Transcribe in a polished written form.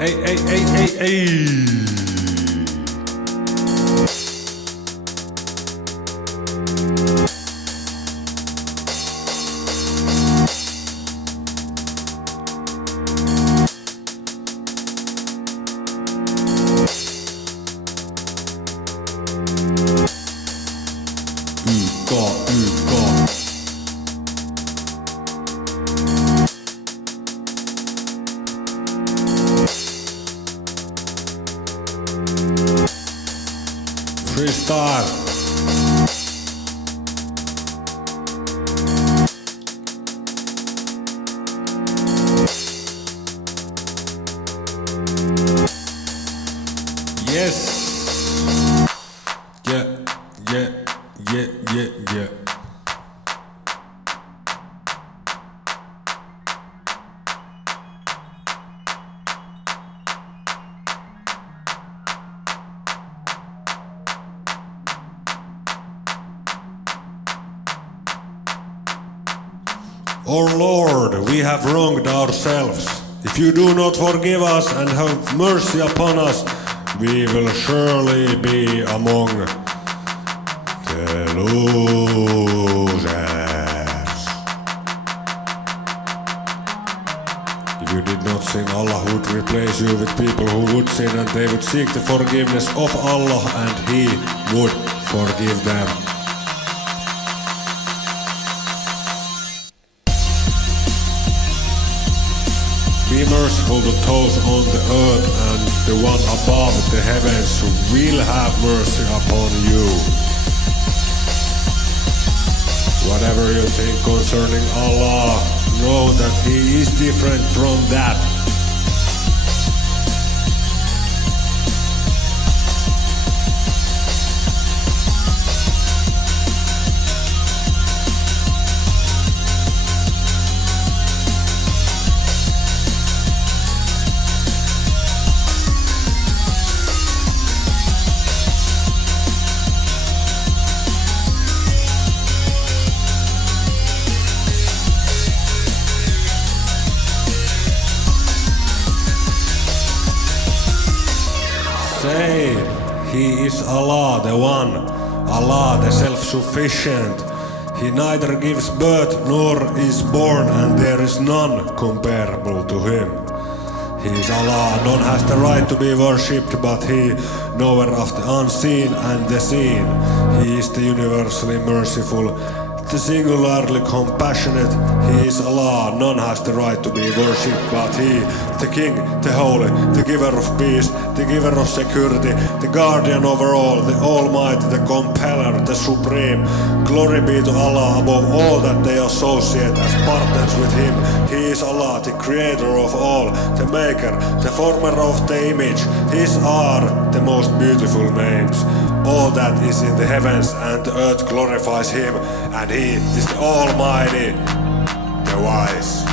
Hey. UK. Freestyle. Yes. Yeah. Oh Lord, we have wronged ourselves. If you do not forgive us and have mercy upon us, we will surely be among the losers. If you did not sin, Allah would replace you with people who would sin, and they would seek the forgiveness of Allah, and He would forgive them. Be merciful to those on the earth, and the one above the heavens will have mercy upon you. Whatever you think concerning Allah, know that He is different from that. Say, He is Allah the One, Allah the Self-Sufficient. He neither gives birth nor is born, and there is none comparable to Him. He is Allah, none has the right to be worshipped but He, knower of the unseen and the seen. He is the universally merciful, the singularly compassionate. He is Allah, none has the right to be worshipped but He, the King, the Holy, the giver of peace, the giver of security, the guardian over all, the Almighty, the Compeller, the Supreme. Glory be to Allah above all that they associate as partners with Him. He is Allah, the Creator of all, the Maker, the Former of the image. His are the most beautiful names. All that is in the heavens and the earth glorifies Him, and He is the Almighty, the Wise.